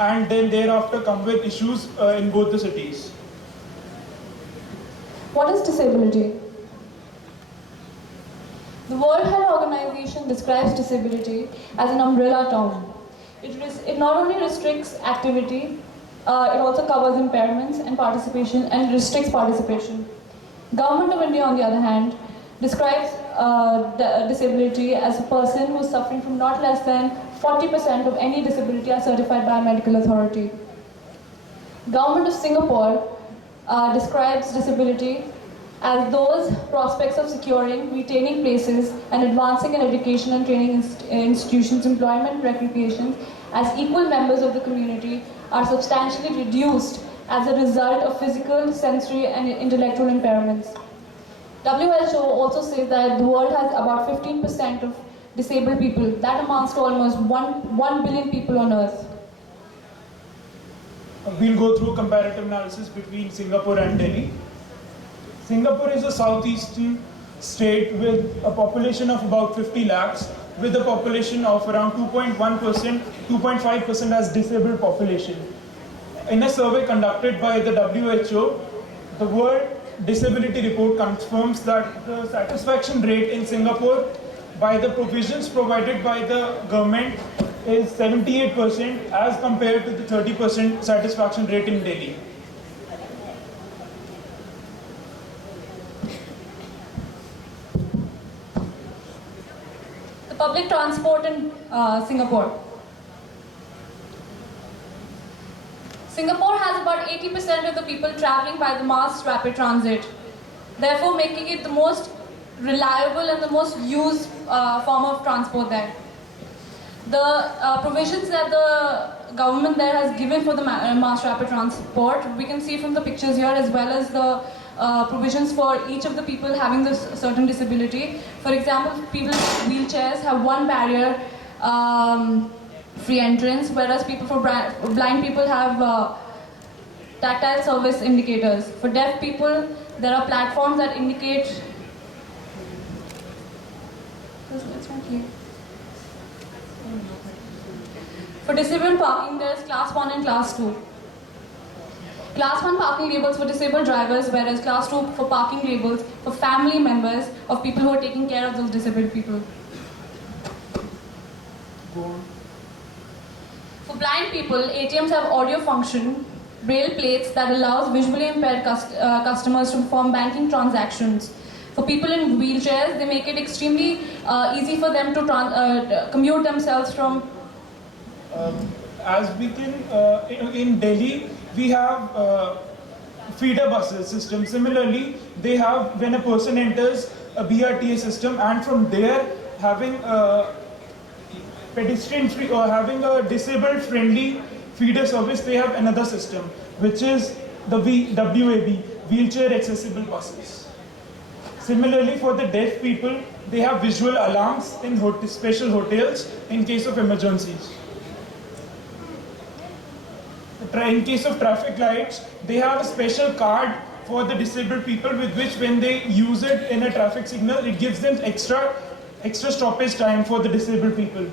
and then thereafter come with issues in both the cities. What is disability? The World Health Organization describes disability as an umbrella term. It not only restricts activity, it also covers impairments and participation and restricts participation. Government of India, on the other hand, describes disability as a person who is suffering from not less than 40% of any disability as certified by a medical authority. Government of Singapore describes disability as those prospects of securing, retaining places, and advancing in education and training institutions, employment, recreation, as equal members of the community are substantially reduced as a result of physical, sensory, and intellectual impairments. WHO also says that the world has about 15% of disabled people. That amounts to almost 1 billion people on Earth. We'll go through comparative analysis between Singapore and Delhi. Singapore is a southeastern state with a population of about 50 lakhs, with a population of around 2.1%, 2.5% as disabled population. In a survey conducted by the WHO, the World Disability Report confirms that the satisfaction rate in Singapore by the provisions provided by the government is 78% as compared to the 30% satisfaction rate in Delhi. The public transport in Singapore. Singapore has about 80% of the people traveling by the mass rapid transit, therefore making it the most reliable and the most used form of transport there. The provisions that the government there has given for the mass rapid transport, we can see from the pictures here, as well as the provisions for each of the people having this certain disability. For example, people with wheelchairs have one barrier free entrance, whereas people for blind people have tactile service indicators. For deaf people, there are platforms that indicate. For disabled parking, there is Class 1 and Class 2. Class 1 parking labels for disabled drivers, whereas Class 2 for parking labels for family members of people who are taking care of those disabled people. For blind people, ATMs have audio function, braille plates that allows visually impaired customers to perform banking transactions. For people in wheelchairs, they make it extremely easy for them to commute themselves from. As we can, in Delhi, we have feeder buses system. Similarly, they have, when a person enters a BRTA system, and from there having a pedestrian free or having a disabled friendly feeder service, they have another system, which is the WAB, wheelchair accessible buses. Similarly, for the deaf people, they have visual alarms in special hotels in case of emergencies. In case of traffic lights, they have a special card for the disabled people, with which when they use it in a traffic signal, it gives them extra stoppage time for the disabled people.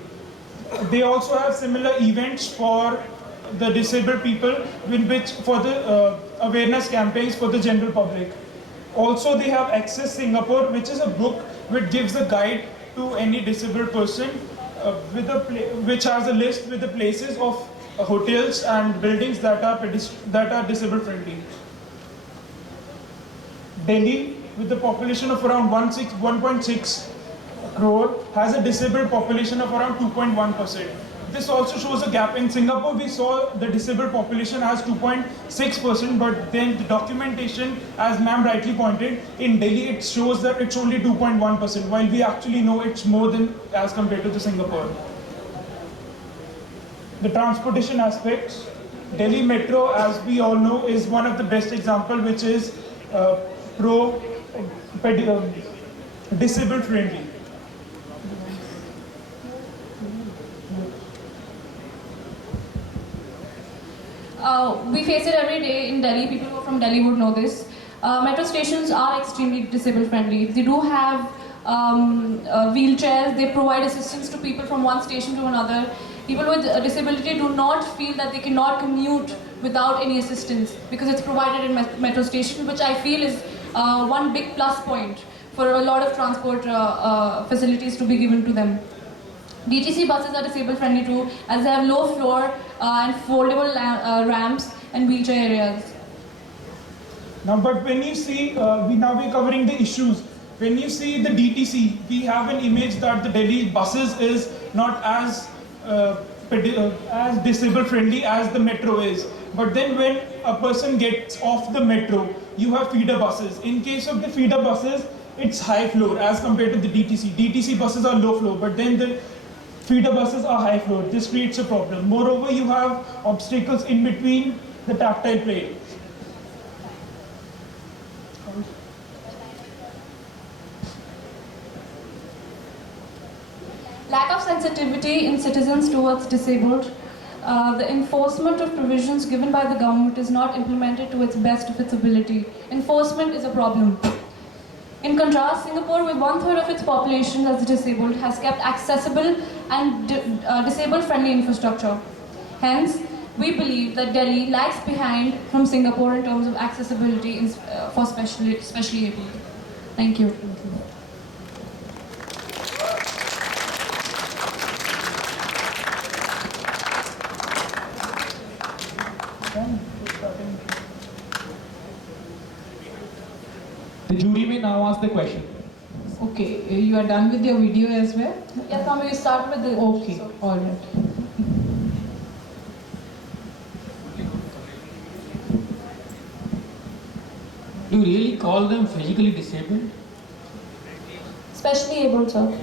They also have similar events for the disabled people, in which for the awareness campaigns for the general public. Also, they have Access Singapore, which is a book which gives a guide to any disabled person, which has a list with the places of hotels and buildings that are disabled friendly. Delhi, with the population of around 1.6 crore, has a disabled population of around 2.1%. This also shows a gap. In Singapore, we saw the disabled population has 2.6%, but then the documentation, as ma'am rightly pointed, in Delhi it shows that it's only 2.1%, while we actually know it's more than as compared to the Singapore. The transportation aspects, Delhi Metro, as we all know, is one of the best example, which is disabled friendly. We face it every day in Delhi. People who are from Delhi would know this. Metro stations are extremely disabled friendly. They do have wheelchairs. They provide assistance to people from one station to another. People with disability do not feel that they cannot commute without any assistance because it's provided in metro station, which I feel is one big plus point for a lot of transport facilities to be given to them. DTC buses are disabled friendly too, as they have low floor and foldable ramps and wheelchair areas. Now, but when you see, we're covering the issues. When you see the DTC, we have an image that the Delhi buses is not as disabled friendly as the metro is. But then when a person gets off the metro, you have feeder buses. In case of the feeder buses, it's high floor as compared to the DTC. DTC buses are low floor, but then the feeder buses are high floor. This creates a problem. Moreover, you have obstacles in between the tactile plate. Lack of sensitivity in citizens towards disabled. The enforcement of provisions given by the government is not implemented to its best of its ability. Enforcement is a problem. In contrast, Singapore, with 1/3 of its population as disabled, has kept accessible and disabled-friendly infrastructure. Hence, we believe that Delhi lags behind from Singapore in terms of accessibility for specially able. Thank you. The jury may now ask the question. Okay, you are done with your video as well? Yes, now we start with the... Okay, all right. Do you really call them physically disabled? Specially able, sir.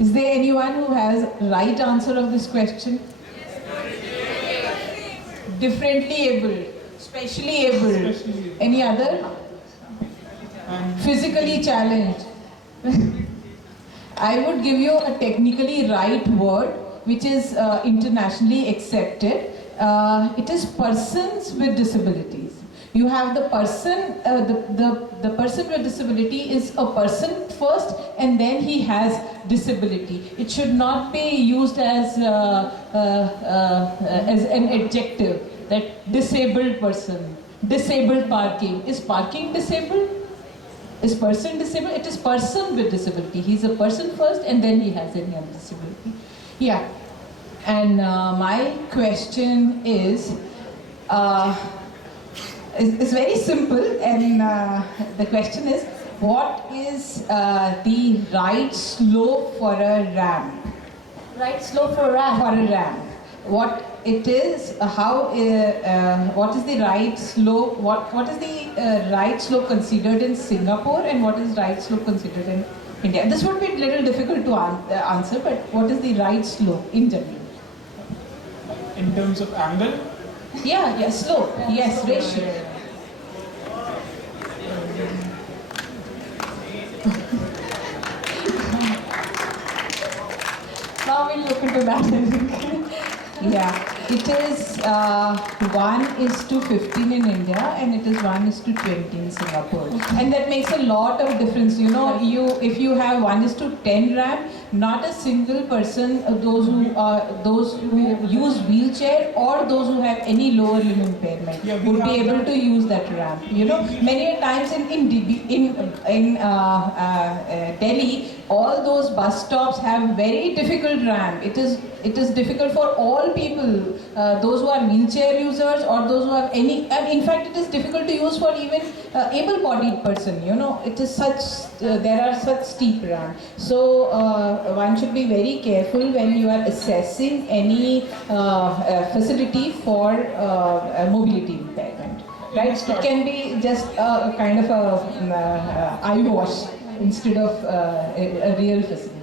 Is there anyone who has right answer of this question? Differently able, specially able. Any other? Physically challenged. I would give you a technically right word which is internationally accepted. It is persons with disabilities. You have the person, the person with disability is a person first, and then he has disability. It should not be used as an adjective, that disabled person, disabled parking. Is parking disabled? Is person disabled? It is person with disability. He's a person first, and then he has any other disability. Yeah. And my question is very simple, and the question is, what is the right slope for a ramp? Right slope for a ramp? For a ramp. What it is, what is the right slope, what is the right slope considered in Singapore, and what is right slope considered in India? This would be a little difficult to answer, but what is the right slope in general? In terms of angle? Yeah, slope. Yes, ratio. Now we'll look into that. Yeah, it is 1:15 in India, and it is 1:20 in Singapore, and that makes a lot of difference. You know, if you have 1:10 ramp, not a single person, those who use wheelchair or those who have any lower limb impairment would be able to use that ramp. You know, many times in Delhi, all those bus stops have very difficult ramp. It is difficult for all people, those who are wheelchair users or those who have any. In fact, it is difficult to use for even able-bodied person. You know, it is such. There are such steep ramps. So one should be very careful when you are assessing any facility for mobility impairment. Right? It can be just a kind of a eye wash instead of a real facility.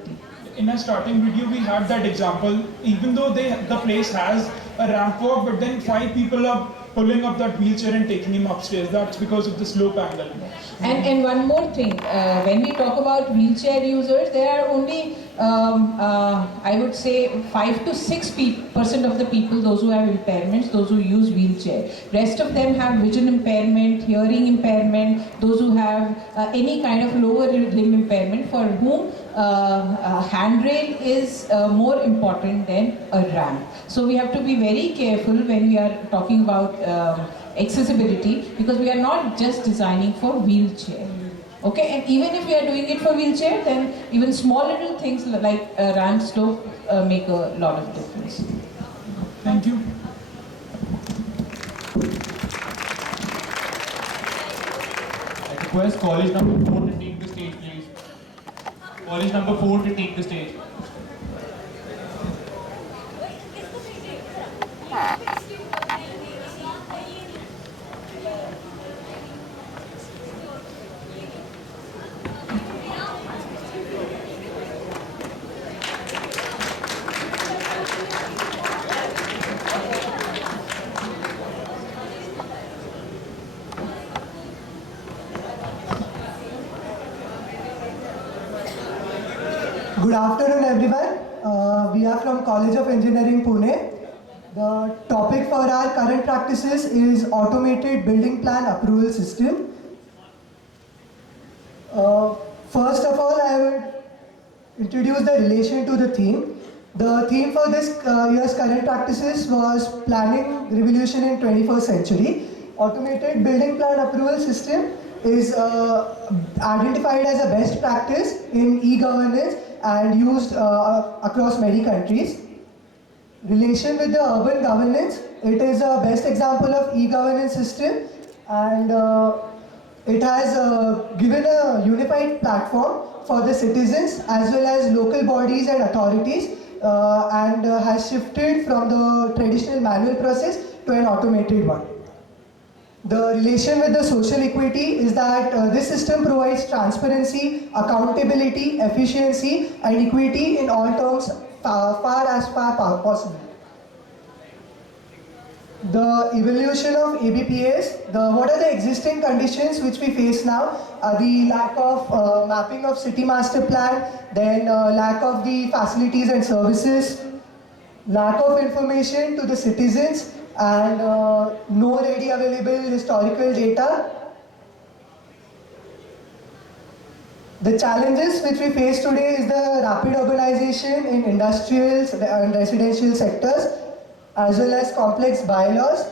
In our starting video, we had that example. Even though the place has a ramp walk, but then 5 people are pulling up that wheelchair and taking him upstairs. That's because of the slope angle. And one more thing, when we talk about wheelchair users, there are only, I would say, 5 to 6% of the people, those who have impairments, those who use wheelchair. Rest of them have vision impairment, hearing impairment, those who have any kind of lower limb impairment, for whom handrail is more important than a ramp. So we have to be very careful when we are talking about accessibility, because we are not just designing for wheelchair. Okay, and even if we are doing it for wheelchair, then even small little things like ramp slope make a lot of difference. Thank you. I request college number 4 to take the stage, please. College number 4 to take the stage. Good afternoon, everyone. We are from College of Engineering, Pune. The topic for our current practices is automated building plan approval system. First of all, I would introduce the relation to the theme. The theme for this year's current practices was planning revolution in 21st century. Automated building plan approval system is identified as a best practice in e-governance and used across many countries. Relation with the urban governance, it is a best example of e-governance system, and it has given a unified platform for the citizens as well as local bodies and authorities, and has shifted from the traditional manual process to an automated one. The relation with the social equity is that this system provides transparency, accountability, efficiency, and equity in all terms far possible. The evolution of ABPAs, what are the existing conditions which we face now? The lack of mapping of city master plan, then lack of the facilities and services, lack of information to the citizens, and no ready available historical data. The challenges which we face today is the rapid urbanization in industrial and residential sectors, as well as complex bylaws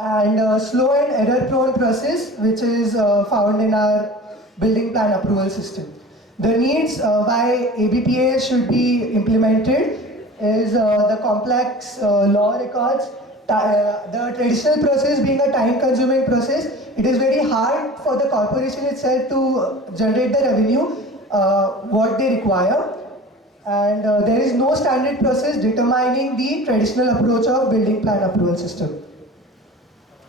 and slow and error-prone process which is found in our building plan approval system. The needs why ABPA should be implemented is the complex law records. The traditional process being a time-consuming process, it is very hard for the corporation itself to generate the revenue what they require, and there is no standard process determining the traditional approach of building plan approval system.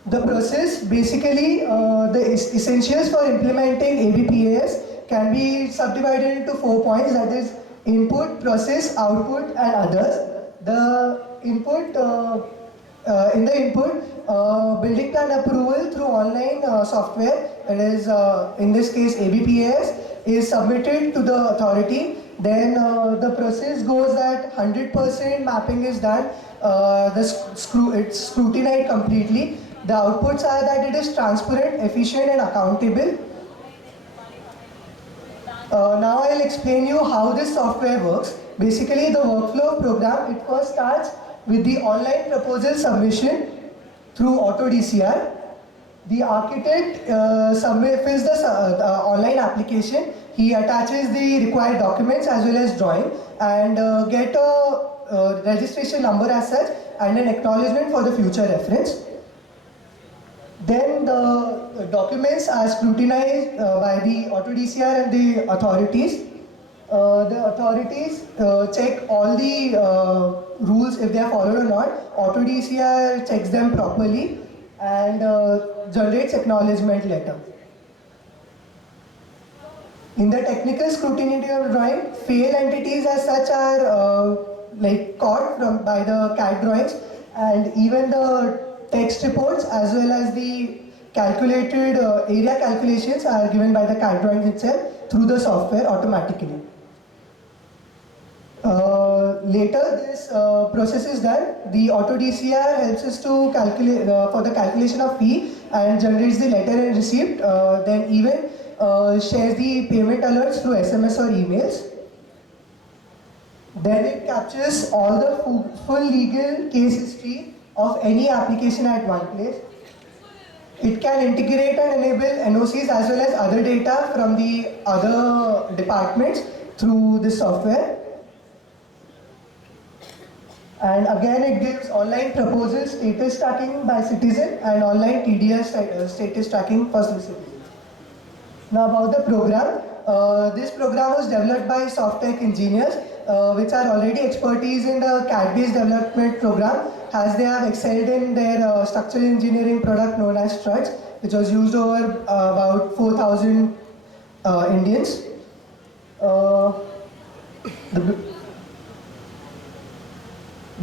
The process, basically, the essentials for implementing ABPAs can be subdivided into 4 points, that is input, process, output, and others. The input, in the input, building plan approval through online software, that is in this case ABPAs, is submitted to the authority. Then the process goes that 100% mapping is done, it's scrutinized completely. The outputs are that it is transparent, efficient, and accountable. Now I'll explain you how this software works. Basically, the workflow program, it first starts with the online proposal submission through AutoDCR. The architect fills the online application. He attaches the required documents as well as drawing, and get a registration number as such and an acknowledgement for the future reference. Then the documents are scrutinized by the AutoDCR and the authorities. The authorities check all the rules if they are followed or not. AutoDCR checks them properly and generates acknowledgement letter. In the technical scrutiny of drawing, fail entities as such are caught by the CAD drawings, and even the text reports as well as the calculated area calculations are given by the CAD drawings itself through the software automatically. Later this process is done, the AutoDCR helps us to calculate for the calculation of fee and generates the letter and receipt, then even shares the payment alerts through SMS or emails. Then it captures all the full legal case history of any application at one place. It can integrate and enable NOCs as well as other data from the other departments through this software. And again, it gives online proposal status tracking by citizen and online TDS status tracking for citizens. Now about the program. This program was developed by soft-tech engineers which are already expertise in the CAD-based development program, as they have excelled in their structural engineering product known as struts, which was used over about 4,000 Indians.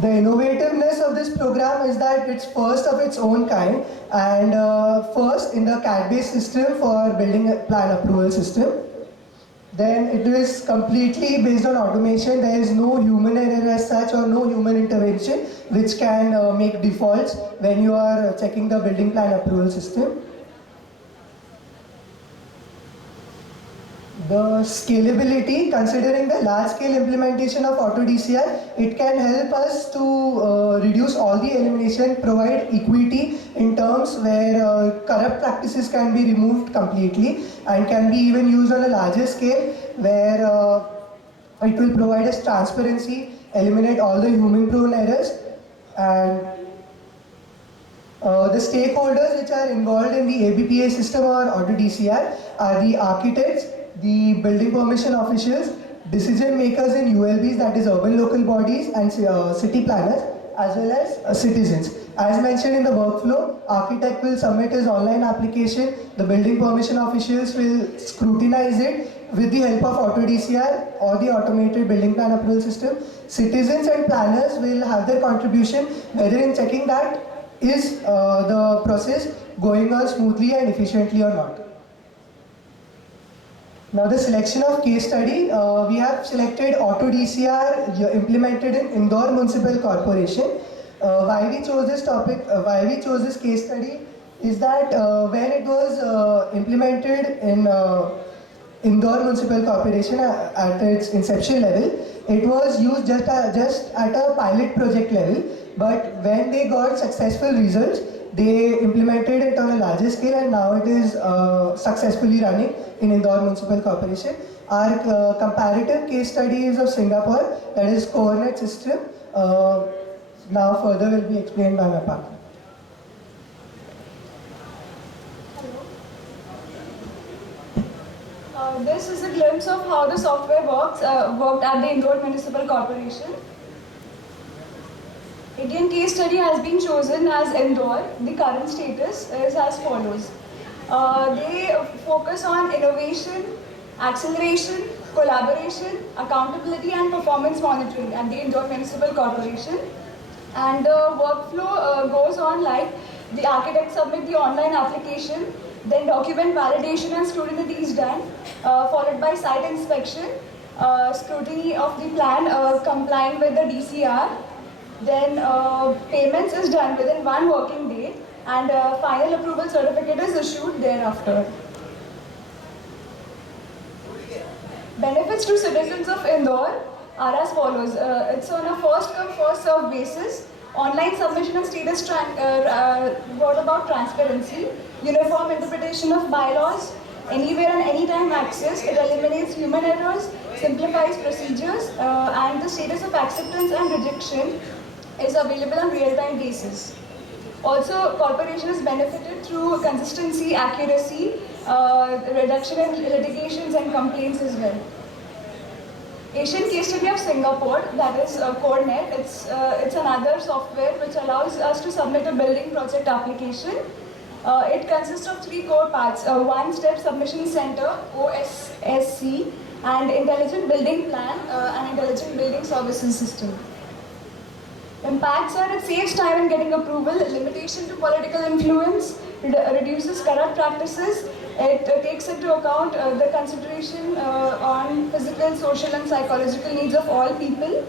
The innovativeness of this program is that it's first of its own kind and first in the CAD-based system for building a plan approval system. Then it is completely based on automation. There is no human error as such or no human intervention which can make defaults when you are checking the building plan approval system. The scalability, considering the large-scale implementation of auto DCR, it can help us to reduce all the elimination, provide equity in terms where corrupt practices can be removed completely and can be even used on a larger scale where it will provide us transparency, eliminate all the human-prone errors, and the stakeholders which are involved in the ABPA system or auto DCR are the architects, the building permission officials, decision makers in ULBs, that is urban local bodies, and city planners, as well as citizens. As mentioned in the workflow, architect will submit his online application, the building permission officials will scrutinize it with the help of auto DCR or the automated building plan approval system. Citizens and planners will have their contribution, whether in checking that is the process going on smoothly and efficiently or not. Now the selection of case study, we have selected auto DCR implemented in Indore Municipal Corporation. Why we chose this topic, why we chose this case study is that when it was implemented in Indore Municipal Corporation at its inception level, it was used just at a pilot project level, but when they got successful results, they implemented it on a larger scale and now it is successfully running in Indore Municipal Corporation. Our comparative case study is of Singapore, that is coordinate system. Now further will be explained by my partner. This is a glimpse of how the software worked at the Indore Municipal Corporation. Indian case study has been chosen as Indore. The current status is as follows. They focus on innovation, acceleration, collaboration, accountability and performance monitoring at the Indore Municipal Corporation. And the workflow goes on like the architect submit the online application, then document validation and scrutiny is done, followed by site inspection, scrutiny of the plan complying with the DCR, then payments is done within 1 working day, and final approval certificate is issued thereafter. Benefits to citizens of Indore are as follows. It's on a first come first served basis. Online submission and status brought about transparency, uniform interpretation of bylaws, anywhere and anytime access. It eliminates human errors, simplifies procedures, and the status of acceptance and rejection is available on real-time basis. Also, corporation is benefited through consistency, accuracy, reduction in litigations and complaints as well. Asian case study of Singapore, that is CodeNet. It's another software which allows us to submit a building project application. It consists of 3 core parts: one-step submission center (OSSC), and intelligent building plan and intelligent building services system. Impacts are it saves time in getting approval, limitation to political influence, reduces corrupt practices. It takes into account the consideration on physical, social and psychological needs of all people.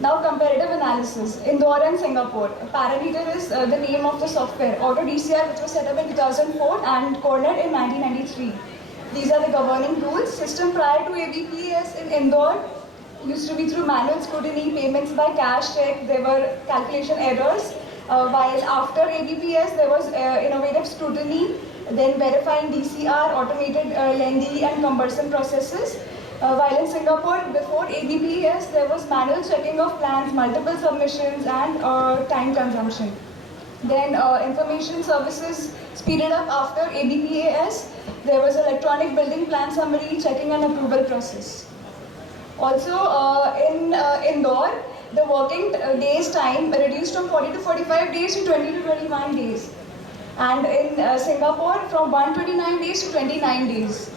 Now comparative analysis, Indore and Singapore. Parameter is the name of the software, Auto DCR, which was set up in 2004 and CodeNet in 1993. These are the governing rules. System prior to ABPS in Indore used to be through manual scrutiny, payments by cash check, there were calculation errors. While after ABPS, there was innovative scrutiny, then verifying DCR, automated lengthy and cumbersome processes. While in Singapore, before ABPS, there was manual checking of plans, multiple submissions, and time consumption. Then information services speeded up after ABPAS. There was electronic building plan summary, checking and approval process. Also in Indore, the working days time reduced from 40 to 45 days to 20 to 21 days. And in Singapore, from 129 days to 29 days.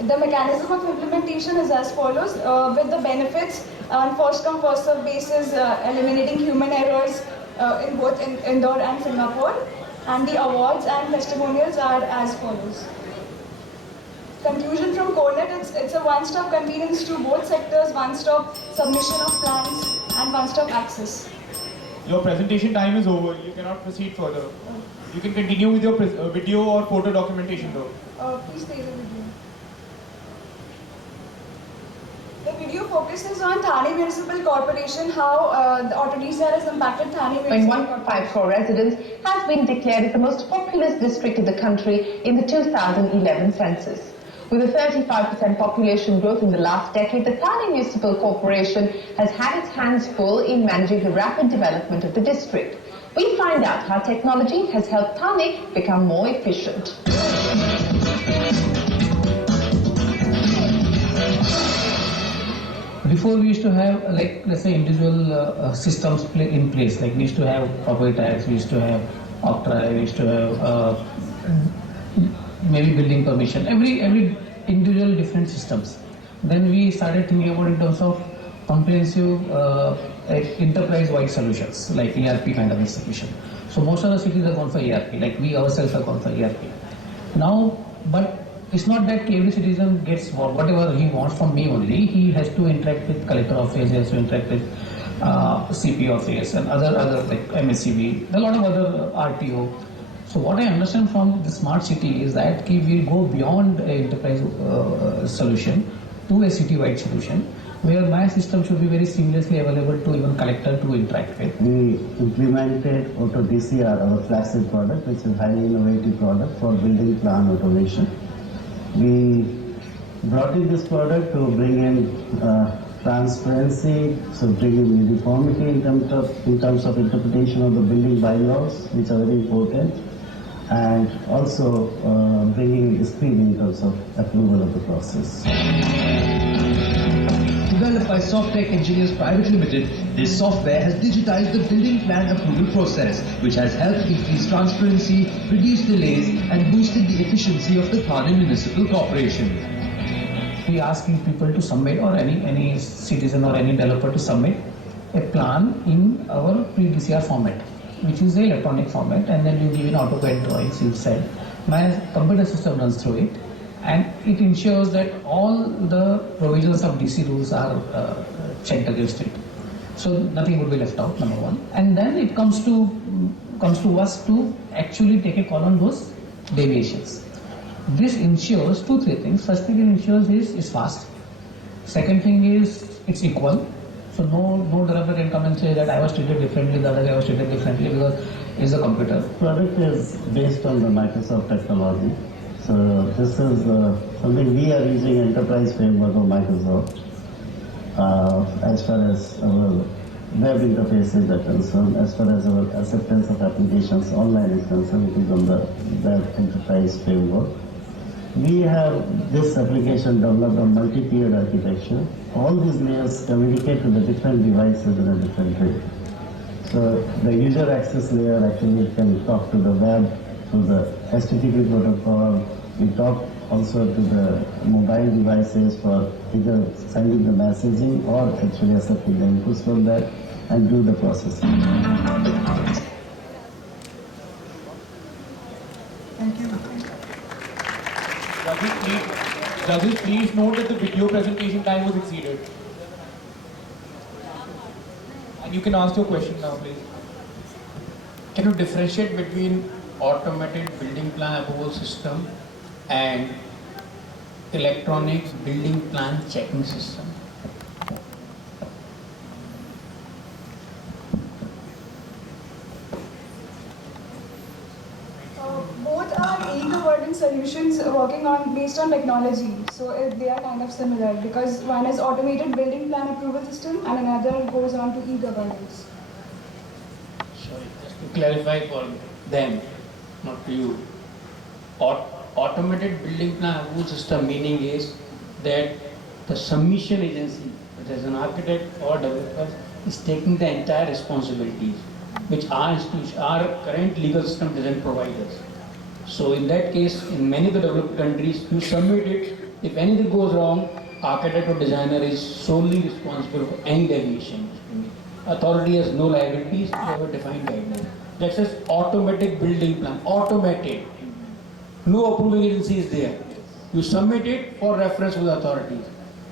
The mechanism of implementation is as follows, with the benefits on first come first serve basis, eliminating human errors in both Indore and Singapore, and the awards and testimonials are as follows. Conclusion from CoreNet, it's a one-stop convenience to both sectors, one-stop submission of plans and one-stop access. Your presentation time is over. You cannot proceed further. You can continue with your video or photo documentation though. Please play the video. The video focuses on Thane Municipal Corporation, how the auto DCR has impacted Thane Municipal Corporation. 1.5 crore residents has been declared as the most populous district in the country in the 2011 census. With a 35% population growth in the last decade, the Thane Municipal Corporation has had its hands full in managing the rapid development of the district. We find out how technology has helped Thane become more efficient. Before we used to have, like, let's say, individual systems in place. Like we used to have property tax, we used to have octroi, we used to have maybe building permission. Every individual different systems. Then we started thinking about in terms of comprehensive enterprise-wide solutions, like ERP kind of a solution. So most of the cities have gone for ERP. Like we ourselves have gone for ERP. Now, but it's not that every citizen gets whatever he wants from me only. He has to interact with collector office, he has to interact with CP office and other like MSCB, a lot of other RTO. So what I understand from the smart city is that we go beyond an enterprise solution to a city-wide solution, where my system should be very seamlessly available to even collector to interact with. We implemented Auto DCR, our flagship product, which is a highly innovative product for building plan automation. We brought in this product to bring in transparency, so bring in uniformity in terms of interpretation of the building bylaws, which are very important, and also bringing speed in terms of approval of the process. Developed by Softtech Engineers Private Limited, this software has digitized the building plan approval process, which has helped increase transparency, reduce delays, and boosted the efficiency of the Thane Municipal Corporation. We asking people to submit, or any citizen or any developer to submit a plan in our pre-DCR format, which is the electronic format, and then you give an AutoCAD drawings, you said. My computer system runs through it, and it ensures that all the provisions of DC rules are checked against it. So nothing would be left out, number one. And then it comes to us to actually take a call on those deviations. This ensures 2-3 things. First thing it ensures is fast. Second thing is it's equal. So no developer can come and say that I was treated differently, the other guy was treated differently, because it's a computer. The product is based on the Microsoft technology. So this is something we are using enterprise framework of Microsoft as far as our web interfaces are concerned, as far as our acceptance of applications online is concerned, it is on the web enterprise framework. We have this application developed on multi-tiered architecture. All these layers communicate to the different devices in a different way. So the user access layer actually can talk to the web through the HTTP protocol. We talk also to the mobile devices for either sending the messaging or actually accepting the inputs from that and do the processing. Thank you. Judges, please note that the video presentation time was exceeded. And you can ask your question now, please. Can you differentiate between automated building plan approval system and electronic building plan checking system? solutions working on based on technology. So they are kind of similar because one is automated building plan approval system and another goes on to e-governance. Sorry, just to clarify for them, not to you. Automated building plan approval system meaning is that the submission agency, whether as an architect or developer, is taking the entire responsibilities, which our current legal system doesn't provide us. So in that case, in many of the developed countries, you submit it. If anything goes wrong, architect or designer is solely responsible for any deviation. Authority has no liabilities, we have a defined guideline. That says automatic building plan, automated. No approving agency is there. You submit it for reference with the authorities.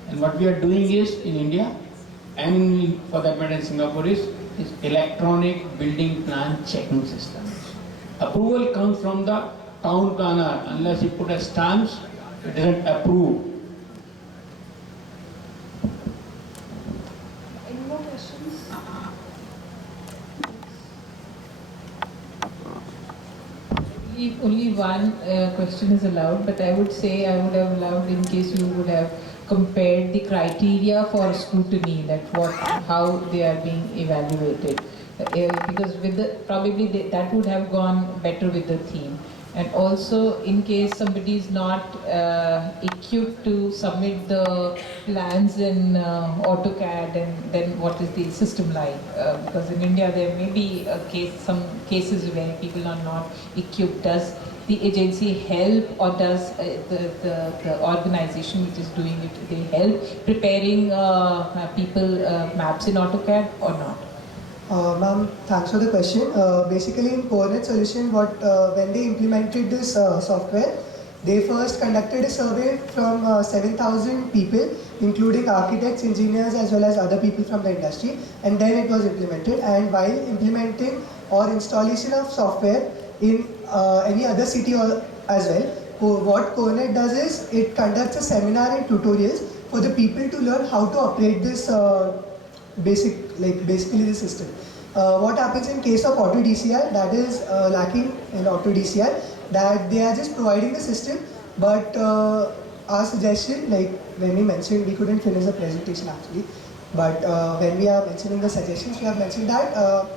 And what we are doing is in India and for that matter in Singapore is electronic building plan checking systems. Approval comes from the town planner. Unless you put a stamps, it doesn't approve. Any more questions? If only one question is allowed, but I would say I would have allowed in case you would have compared the criteria for scrutiny, that how they are being evaluated. Because with that would have gone better with the theme. And also, in case somebody is not equipped to submit the plans in AutoCAD, and then what is the system like? Because in India there may be some cases where people are not equipped. Does the agency help, or does the organization which is doing it, they help preparing people maps in AutoCAD or not? Ma'am, thanks for the question. Basically, in CoreNet solution, when they implemented this software, they first conducted a survey from 7,000 people, including architects, engineers, as well as other people from the industry, and then it was implemented. And while implementing or installation of software in any other city as well, what CoreNet does is it conducts a seminar and tutorials for the people to learn how to operate this basically the system. What happens in case of auto DCR, that is lacking in auto DCR, that they are just providing the system, but our suggestion, like when we mentioned, we couldn't finish the presentation actually, but when we are mentioning the suggestions, we have mentioned that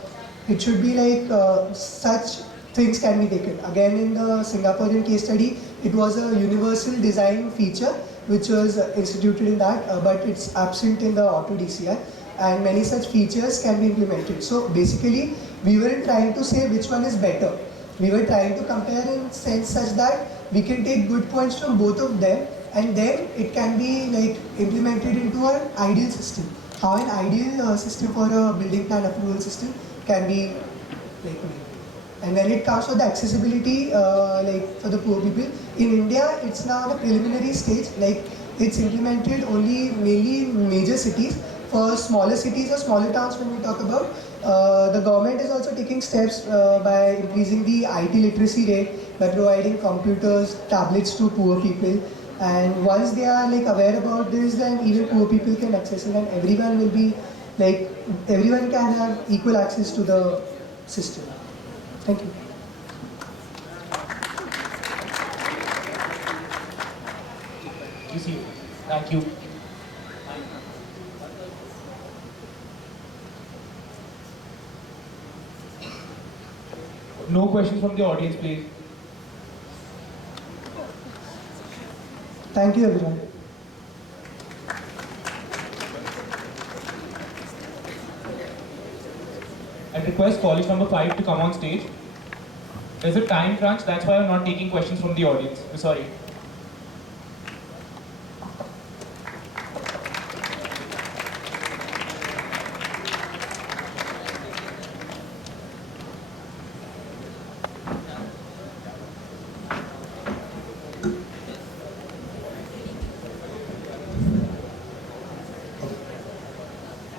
it should be like such things can be taken. Again, in the Singaporean case study, it was a universal design feature which was instituted in that, but it's absent in the auto DCR. And many such features can be implemented. So basically, we weren't trying to say which one is better. We were trying to compare in sense such that we can take good points from both of them, and then it can be like implemented into an ideal system. How an ideal system for a building plan approval system can be like made. And when it comes to the accessibility, like for the poor people, in India, it's now the preliminary stage. Like it's implemented only mainly in major cities. For smaller cities or smaller towns, when we talk about, the government is also taking steps by increasing the IT literacy rate, by providing computers, tablets to poor people. And once they are like aware about this, then even poor people can access it, and everyone will be like, everyone can have equal access to the system. Thank you. You see, thank you. No questions from the audience, please. Thank you, everyone. I request college number 5 to come on stage. There's a time crunch, that's why I'm not taking questions from the audience. Sorry.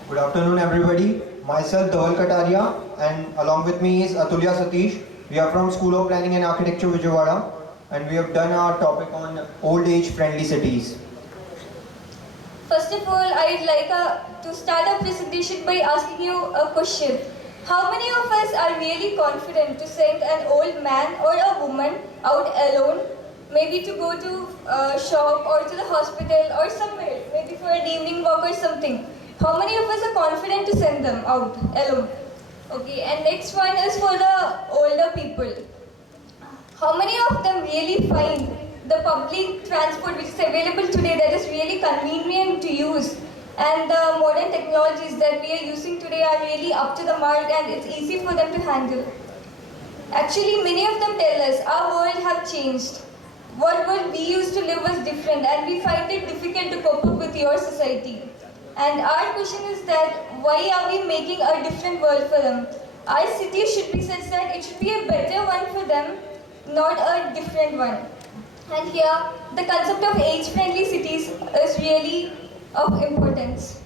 Good afternoon, everybody. Myself, Dhaval Kataria, and along with me is Atulya Satish. We are from School of Planning and Architecture, Vijayawada, and we have done our topic on old age friendly cities. First of all, I'd like to start our presentation by asking you a question. How many of us are really confident to send an old man or a woman out alone, maybe to go to a shop or to the hospital or somewhere, maybe for an evening walk or something. How many of us are confident to send them out alone? Okay, and next one is for the older people. How many of them really find the public transport which is available today that is really convenient to use, and the modern technologies that we are using today are really up to the mark and it's easy for them to handle? Actually, many of them tell us our world have changed. What world we used to live was different and we find it difficult to cope up with your society. And our question is that why are we making a different world for them? Our city should be such that it should be a better one for them, not a different one. And here, the concept of age-friendly cities is really of importance.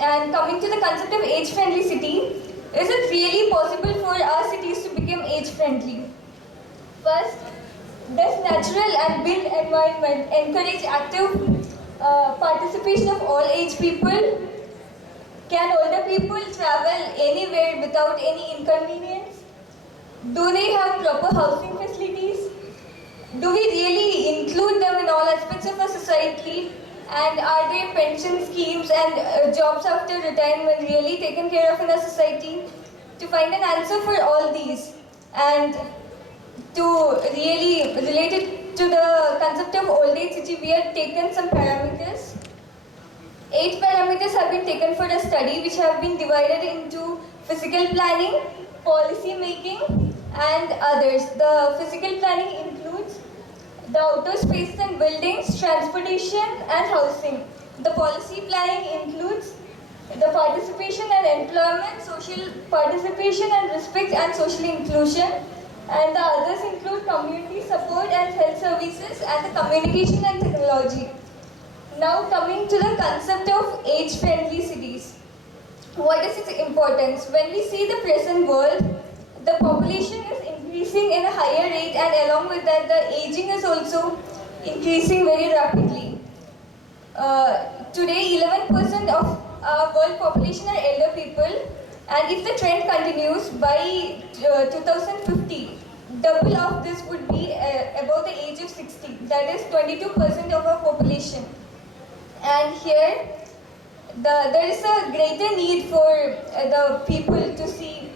And coming to the concept of age-friendly city, is it really possible for our cities to become age-friendly? First, does natural and built environment encourage active participation of all age people? Can older people travel anywhere without any inconvenience? Do they have proper housing facilities? Do we really include them in all aspects of our society? And are there pension schemes and jobs after retirement really taken care of in our society? To find an answer for all these and to really relate it to the concept of old age city, we have taken some parameters. 8 parameters have been taken for a study which have been divided into physical planning, policy making and others. The physical planning includes the outdoor spaces and buildings, transportation and housing. The policy planning includes the participation and employment, social participation and respect and social inclusion. And the others include community support and health services and the communication and technology. Now coming to the concept of age-friendly cities. What is its importance? When we see the present world, the population is increasing in a higher rate and along with that the aging is also increasing very rapidly. Today 11% of our world population are elder people, and if the trend continues by 2050, double of this would be above the age of 60. That is 22% of our population. And here there is a greater need for the people to see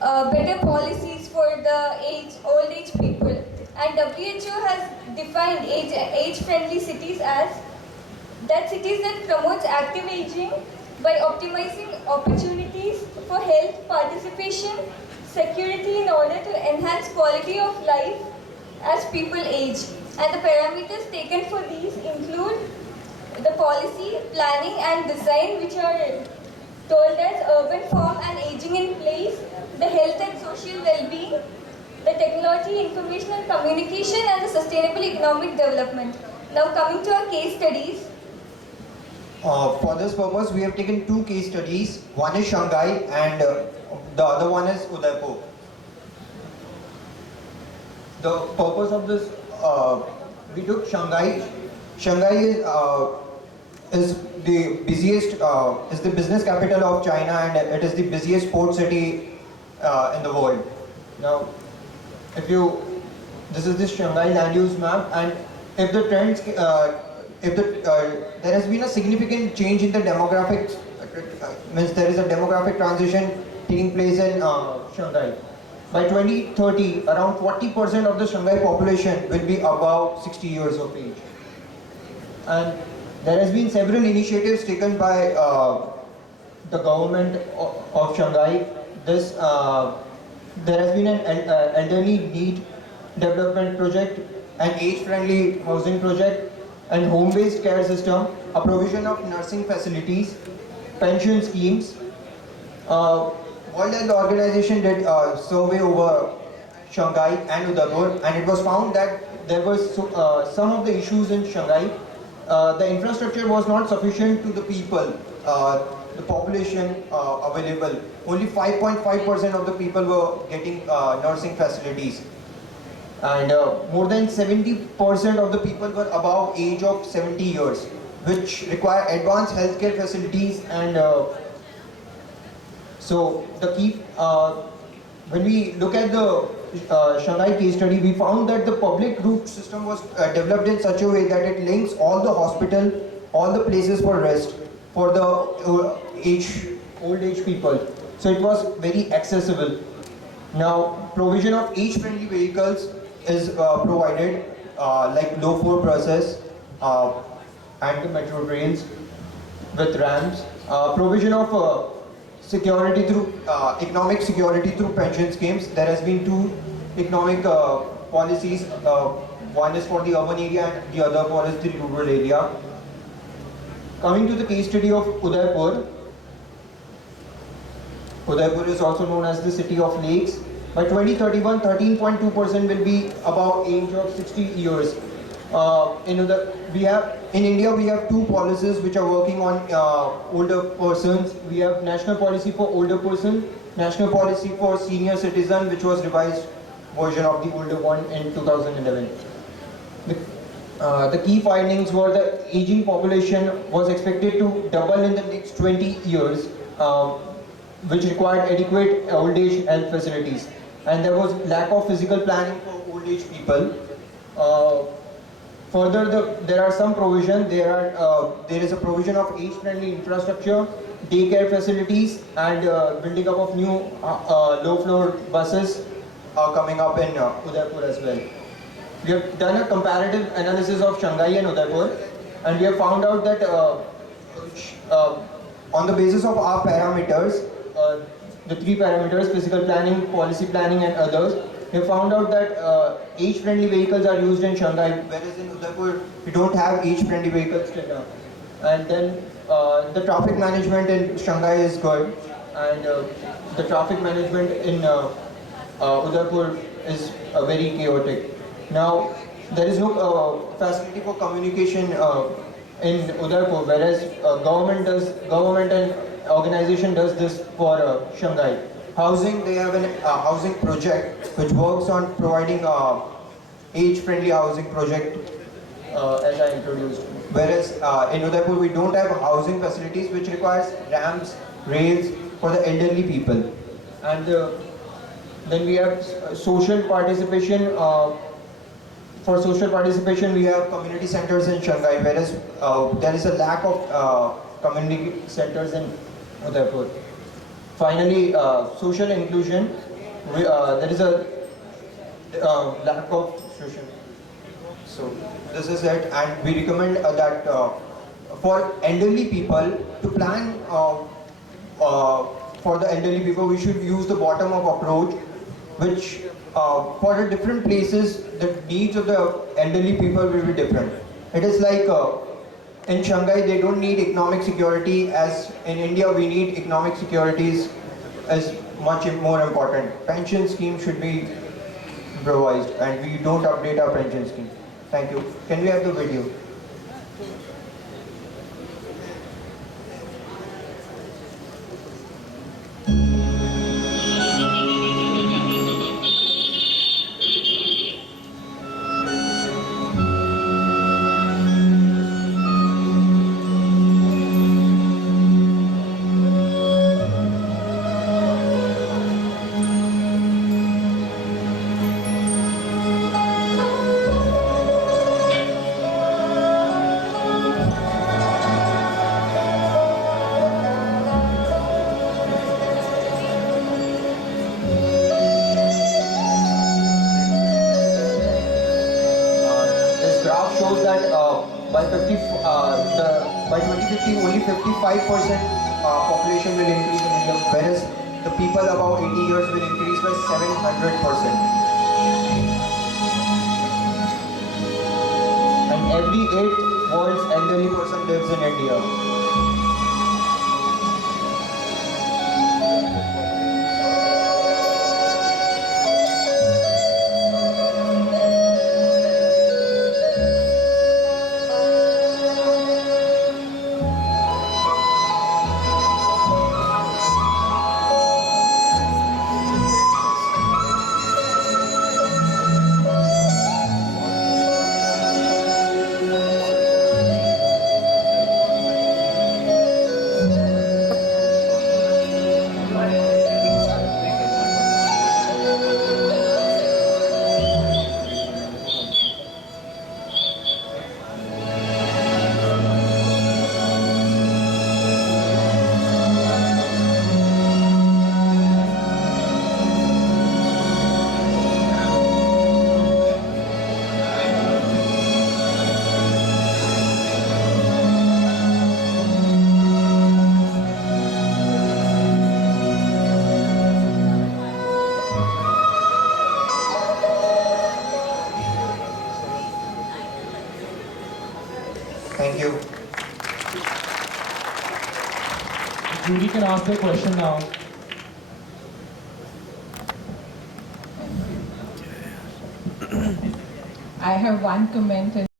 better policies for the old age people. And WHO has defined age-friendly cities as that cities that promotes active aging by optimizing opportunities for health, participation, security in order to enhance quality of life as people age. And the parameters taken for these include the policy, planning and design which are told as urban form and aging in place, the health and social well-being, the technology, information and communication and the sustainable economic development. Now coming to our case studies. For this purpose, we have taken 2 case studies. One is Shanghai and the other one is Udaipur. The purpose of this, we took Shanghai. Shanghai is the busiest, is the business capital of China and it is the busiest port city in the world. Now, this is the Shanghai land use map, and if the trends, there has been a significant change in the demographics, means there is a demographic transition taking place in Shanghai. By 2030, around 40% of the Shanghai population will be above 60 years of age. And there has been several initiatives taken by the government of Shanghai. There has been an elderly need development project, an age-friendly housing project, and home-based care system, a provision of nursing facilities, pension schemes. World Health Organization did a survey over Shanghai and Udaipur, and it was found that there was some of the issues in Shanghai. The infrastructure was not sufficient to the people, the population available. Only 5.5% of the people were getting nursing facilities. And more than 70% of the people were above age of 70 years, which require advanced healthcare facilities. And so the when we look at the Shanghai case study, we found that the public route system was developed in such a way that it links all the hospital, all the places for rest for the old age people. So it was very accessible. Now, provision of age-friendly vehicles is provided, like low floor buses and the metro trains with ramps. Provision of security through economic security through pension schemes. There has been two economic policies. One is for the urban area and the other for the rural area. Coming to the case study of Udaipur. Udaipur is also known as the city of lakes. By 2031, 13.2% will be above age of 60 years. In India, we have two policies which are working on older persons. We have National Policy for Older Person, National Policy for Senior Citizen, which was revised version of the older one in 2011. The key findings were the aging population was expected to double in the next 20 years, which required adequate old age health facilities. And there was lack of physical planning for old age people. Further, there are some provision. There is a provision of age-friendly infrastructure, daycare facilities, and building up of new low-floor buses coming up in Udaipur as well. We have done a comparative analysis of Shanghai and Udaipur, and we have found out that on the basis of our parameters, the three parameters, physical planning, policy planning, and others, we have found out that age-friendly vehicles are used in Shanghai, whereas in Udaipur, we don't have age-friendly vehicles till now. And then the traffic management in Shanghai is good, and the traffic management in Udaipur is very chaotic. Now, there is no facility for communication in Udaipur, whereas government and organization does this for Shanghai. Housing, they have a housing project which works on providing age-friendly housing project as I introduced. Whereas in Udaipur we don't have housing facilities which requires ramps, rails for the elderly people. And then we have social participation. For social participation we have community centers in Shanghai, whereas there is a lack of community centers in Udaipur. Finally, social inclusion, there is a lack of social. So this is it, and we recommend that for elderly people to plan for the elderly people, we should use the bottom-up approach, which for the different places, the needs of the elderly people will be different. It is like in Shanghai, they don't need economic security, as in India, we need economic securities as much more important. Pension scheme should be revised, and we don't update our pension scheme. Thank you. Can we have the video? Shows that by 2050 only 55% population will increase in India, whereas the people above 80 years will increase by 700%. And every 8th world's elderly person lives in India. Thank you. The jury can ask their question now. I have one comment.